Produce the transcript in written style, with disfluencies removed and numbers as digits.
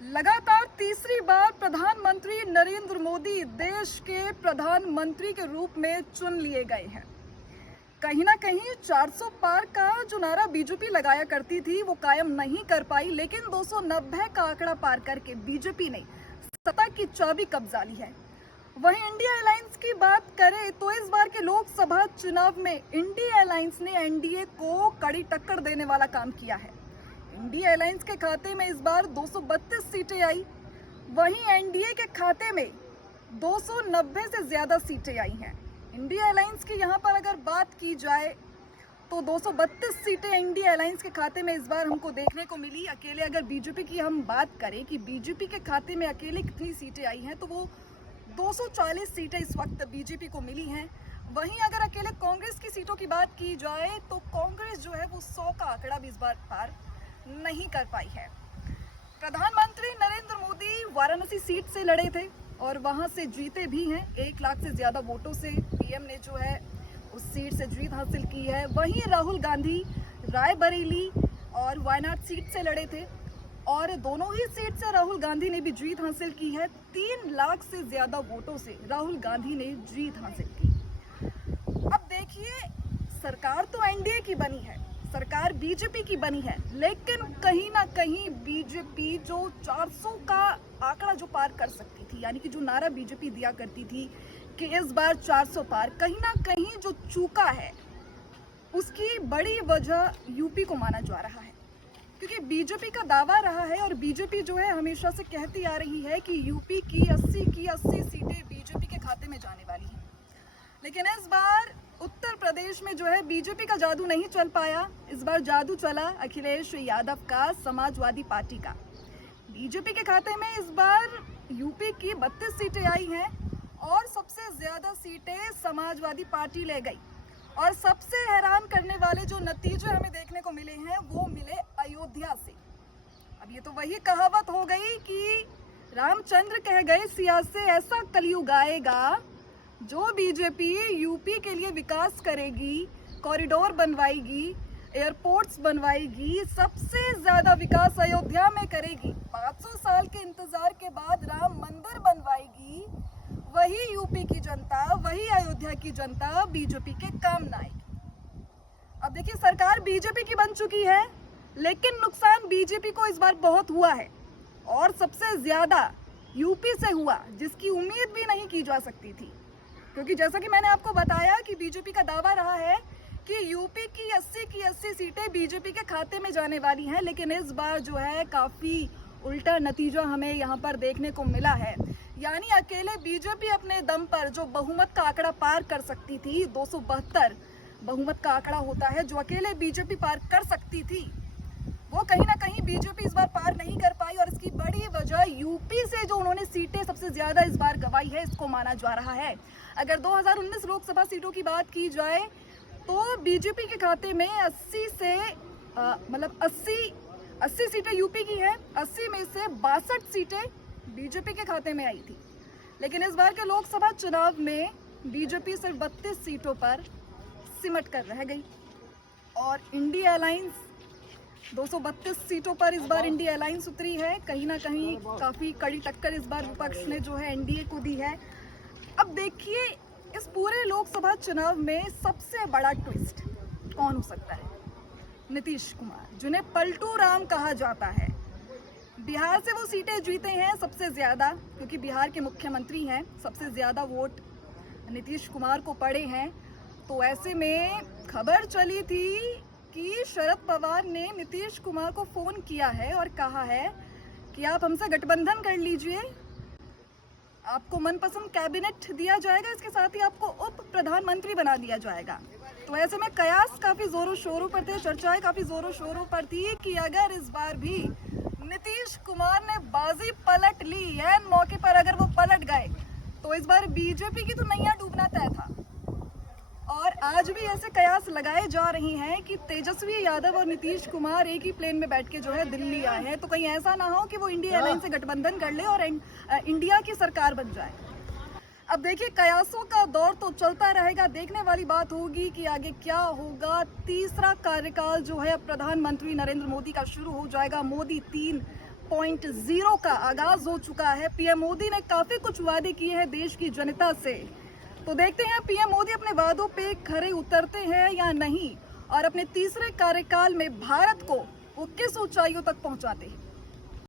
लगातार तीसरी बार प्रधानमंत्री नरेंद्र मोदी देश के प्रधानमंत्री के रूप में चुन लिए गए हैं। कहीं ना कहीं 400 पार का जो नारा बीजेपी लगाया करती थी वो कायम नहीं कर पाई, लेकिन 290 का आंकड़ा पार करके बीजेपी ने सत्ता की चाबी कब्जा ली है। वहीं इंडिया अलायंस की बात करें तो इस बार के लोकसभा चुनाव में इंडिया अलायंस ने एनडीए को कड़ी टक्कर देने वाला काम किया है। इंडिया अलायंस के खाते में इस बार 232 सीटें आई, वहीं एनडीए के खाते में 290 से ज्यादा सीटें आई हैं। इंडिया अलायंस की यहां पर अगर बात की जाए तो 232 सीटें इंडिया अलायंस के खाते में इस बार हमको देखने को मिली। अकेले अगर बीजेपी की हम बात करें कि बीजेपी के खाते में अकेले कितनी सीटें आई हैं तो वो 240 सीटें इस वक्त बीजेपी को मिली हैं। वहीं अगर अकेले कांग्रेस की सीटों की बात की जाए तो कांग्रेस जो है वो 100 का आंकड़ा भी इस बार पार नहीं कर पाई है। प्रधानमंत्री नरेंद्र मोदी वाराणसी सीट से लड़े थे और वहां से जीते भी हैं। 1 लाख से ज्यादा वोटों से पीएम ने जो है उस सीट से जीत हासिल की है। वहीं राहुल गांधी रायबरेली और वायनाड सीट से लड़े थे और दोनों ही सीट से राहुल गांधी ने भी जीत हासिल की है। 3 लाख से ज्यादा वोटों से राहुल गांधी ने जीत हासिल की। अब देखिए, सरकार तो एनडीए की बनी है, सरकार बीजेपी की बनी है, लेकिन कहीं ना कहीं बीजेपी जो 400 का आंकड़ा जो पार कर सकती थी, यानी कि जो नारा बीजेपी दिया करती थी कि इस बार 400 पार, कहीं ना कहीं जो चूका है उसकी बड़ी वजह यूपी को माना जा रहा है। क्योंकि बीजेपी का दावा रहा है और बीजेपी जो है हमेशा से कहती आ रही है कि यूपी की 80 सीटें बीजेपी के खाते में जाने वाली हैं, लेकिन इस बार उत्तर प्रदेश में जो है बीजेपी का जादू नहीं चल पाया। इस बार जादू चला अखिलेश यादव का, समाजवादी पार्टी का। बीजेपी के खाते में इस बार यूपी की 32 सीटें आई हैं और सबसे ज्यादा सीटें समाजवादी पार्टी ले गई। और सबसे हैरान करने वाले जो नतीजे हमें देखने को मिले हैं वो मिले अयोध्या से। अब ये तो वही कहावत हो गई कि रामचंद्र कह गए सिया से ऐसा कलयुग आएगा जो बीजेपी यूपी के लिए विकास करेगी, कॉरिडोर बनवाएगी, एयरपोर्ट्स बनवाएगी, सबसे ज्यादा विकास अयोध्या में करेगी, 500 साल के इंतजार के बाद राम मंदिर बनवाएगी, वही यूपी की जनता, वही अयोध्या की जनता बीजेपी के काम न आएगी। अब देखिए, सरकार बीजेपी की बन चुकी है, लेकिन नुकसान बीजेपी को इस बार बहुत हुआ है और सबसे ज्यादा यूपी से हुआ, जिसकी उम्मीद भी नहीं की जा सकती थी। क्योंकि जैसा कि मैंने आपको बताया कि बीजेपी का दावा रहा है कि यूपी की 80 सीटें बीजेपी के खाते में जाने वाली हैं, लेकिन इस बार जो है काफी उल्टा नतीजा हमें यहाँ पर देखने को मिला है। यानी अकेले बीजेपी अपने दम पर जो बहुमत का आंकड़ा पार कर सकती थी, 272 बहुमत का आंकड़ा होता है जो अकेले बीजेपी पार कर सकती थी, वो कहीं ना कहीं बीजेपी इस बार पार नहीं कर पाई। और इसकी बड़ी वजह यूपी से जो उन्होंने सीटें सबसे ज्यादा इस बार गंवाई है, इसको माना जा रहा है। अगर 2019 लोकसभा सीटों की बात की जाए तो बीजेपी के खाते में 80 सीटें यूपी की हैं। 80 में से 62 सीटें बीजेपी के खाते में आई थी। लेकिन इस बार के लोकसभा चुनाव में बीजेपी सिर्फ 32 सीटों पर सिमट कर रह गई और इंडिया अलायंस 232 सीटों पर इस बार इंडिया अलायंस उतरी है। कहीं ना कहीं काफी कड़ी टक्कर इस बार विपक्ष ने जो है एनडीए को दी है। अब देखिए, इस पूरे लोकसभा चुनाव में सबसे बड़ा ट्विस्ट कौन हो सकता है? नीतीश कुमार, जिन्हें पलटू राम कहा जाता है। बिहार से वो सीटें जीते हैं सबसे ज्यादा, क्योंकि बिहार के मुख्यमंत्री हैं। सबसे ज्यादा वोट नीतीश कुमार को पड़े हैं। तो ऐसे में खबर चली थी कि शरद पवार ने नीतीश कुमार को फोन किया है और कहा है कि आप हमसे गठबंधन कर लीजिए, आपको मनपसंद कैबिनेट दिया जाएगा, इसके साथ ही आपको उप प्रधानमंत्री बना दिया जाएगा। तो ऐसे में कयास काफी जोरों शोरों पर थे, चर्चाएं काफी जोरों शोरों पर थी कि अगर इस बार भी नीतीश कुमार ने बाजी पलट ली, एन मौके पर अगर वो पलट गए तो इस बार बीजेपी की तो नैया डूबना तय था। और आज भी ऐसे कयास लगाए जा रही हैं कि तेजस्वी यादव और नीतीश कुमार एक ही प्लेन में बैठ के जो है दिल्ली आए हैं, तो कहीं ऐसा ना हो कि वो इंडिया अलायंस से गठबंधन कर ले और इंडिया की सरकार बन जाए। अब देखिए, कयासों का दौर तो चलता रहेगा, देखने वाली बात होगी कि आगे क्या होगा। तीसरा कार्यकाल जो है प्रधानमंत्री नरेंद्र मोदी का शुरू हो जाएगा। मोदी 3 4.0 का आगाज हो चुका है। पीएम मोदी ने काफी कुछ वादे किए हैं देश की जनता से, तो देखते हैं पीएम मोदी अपने वादों पे खरे उतरते हैं या नहीं, और अपने तीसरे कार्यकाल में भारत को वो किस ऊंचाइयों तक पहुंचाते हैं।